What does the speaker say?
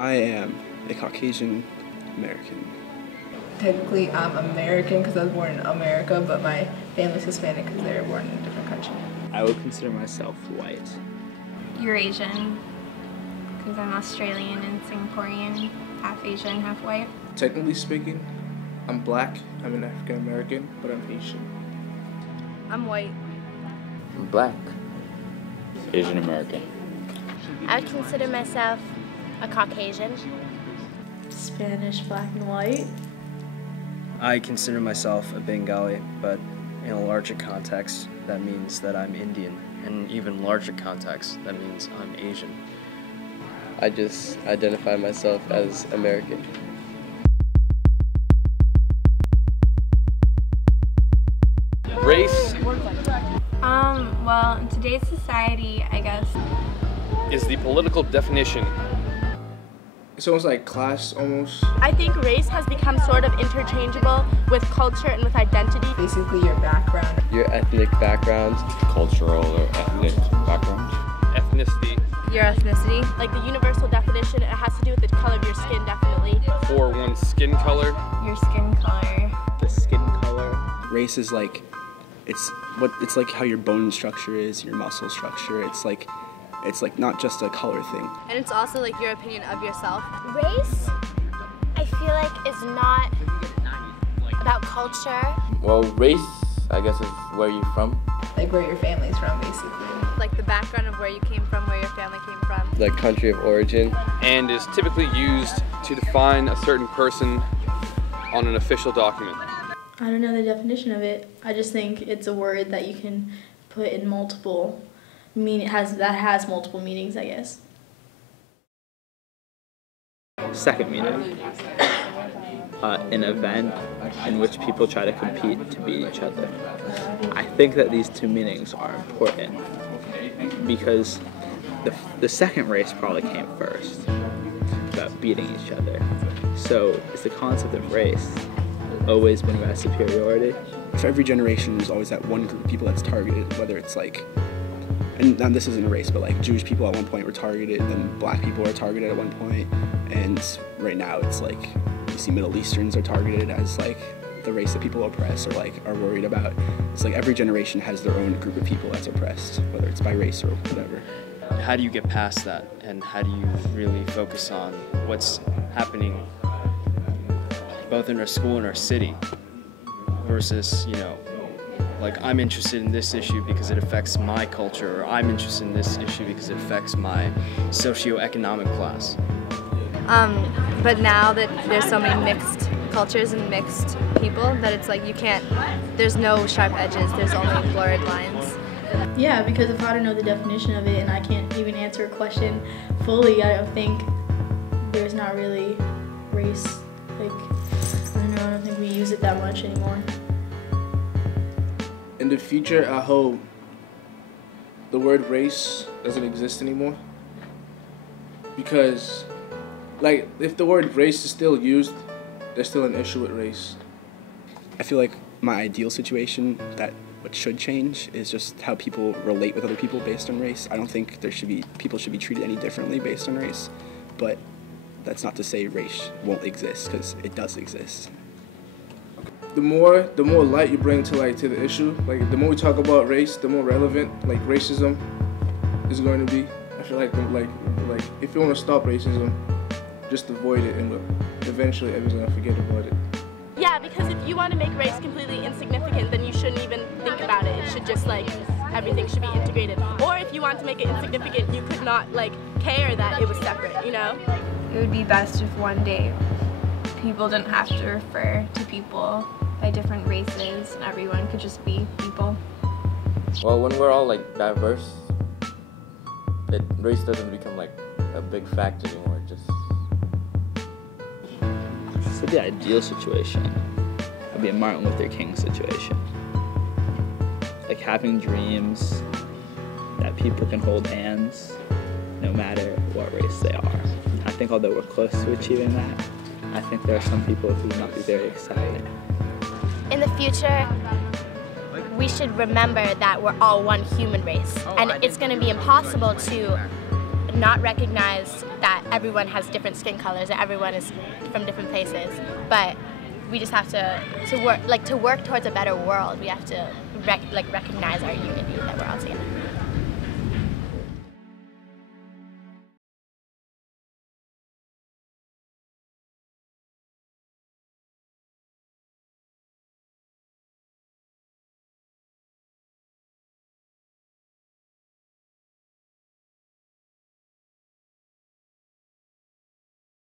I am a Caucasian American. Technically, I'm American because I was born in America, but my family's Hispanic because they were born in a different country. I would consider myself white. Eurasian, because I'm Australian and Singaporean, half Asian, half white. Technically speaking, I'm black, I'm an African American, but I'm Asian. I'm white. I'm black. Asian American. I would consider myself a Caucasian. Spanish, black and white. I consider myself a Bengali, but in a larger context, that means that I'm Indian. In even larger context, that means I'm Asian. I just identify myself as American. Race? Well, in today's society, I guess, is the political definition. It's almost like class, almost. I think race has become sort of interchangeable with culture and with identity. Basically your background. Your ethnic background. Cultural or ethnic background. Ethnicity. Your ethnicity. Like the universal definition, it has to do with the color of your skin, definitely. For one's skin color. your skin color. The skin color. Race is like, it's like how your bone structure is, your muscle structure. It's like not just a color thing. And it's also like your opinion of yourself. Race, I feel like, is not about culture. Well, race, I guess, is where you're from. Like where your family's from, basically. Like the background of where you came from, where your family came from. The country of origin. And is typically used to define a certain person on an official document. I don't know the definition of it. I just think it's a word that you can put in multiple that has multiple meanings, I guess. Second meaning. An event in which people try to compete to beat each other. I think that these two meanings are important because the second race probably came first, about beating each other. So is the concept of race always been about superiority? For every generation, there's always that one group of people that's targeted, whether it's like, and this isn't a race, but like Jewish people at one point were targeted, then black people were targeted at one point, and right now it's like, you see Middle Easterns are targeted as like the race that people oppress or like are worried about. It's like every generation has their own group of people that's oppressed, whether it's by race or whatever. How do you get past that, and how do you really focus on what's happening both in our school and our city versus, like I'm interested in this issue because it affects my culture, or I'm interested in this issue because it affects my socioeconomic class. But now that there's so many mixed cultures and mixed people that it's like there's no sharp edges, there's only blurred lines. Yeah, because if I don't know the definition of it and I can't even answer a question fully, I don't think there's not really race. Like, I don't think we use it that much anymore. In the future, I hope the word race doesn't exist anymore. Because, like, if the word race is still used, there's still an issue with race. I feel like my ideal situation, that what should change, is just how people relate with other people based on race. I don't think people should be treated any differently based on race, but that's not to say race won't exist, because it does exist. The more light you bring to the issue, like the more we talk about race, the more relevant like racism is going to be. I feel like if you want to stop racism, just avoid it, and eventually everyone's gonna forget about it. Yeah, because if you want to make race completely insignificant, then you shouldn't even think about it. It should just everything should be integrated. Or if you want to make it insignificant, you could not care that it was separate, It would be best if one day people didn't have to refer to people by different races and everyone could just be people. Well, when we're all diverse, race doesn't become a big factor anymore. So the ideal situation would be a Martin Luther King situation. Like having dreams that people can hold hands no matter what race they are. I think although we're close to achieving that, I think there are some people who would not be very excited. In the future, we should remember that we're all one human race. And it's going to be impossible to not recognize that everyone has different skin colors and everyone is from different places, but we just have to work towards a better world. We have to recognize our unity, that we're all together.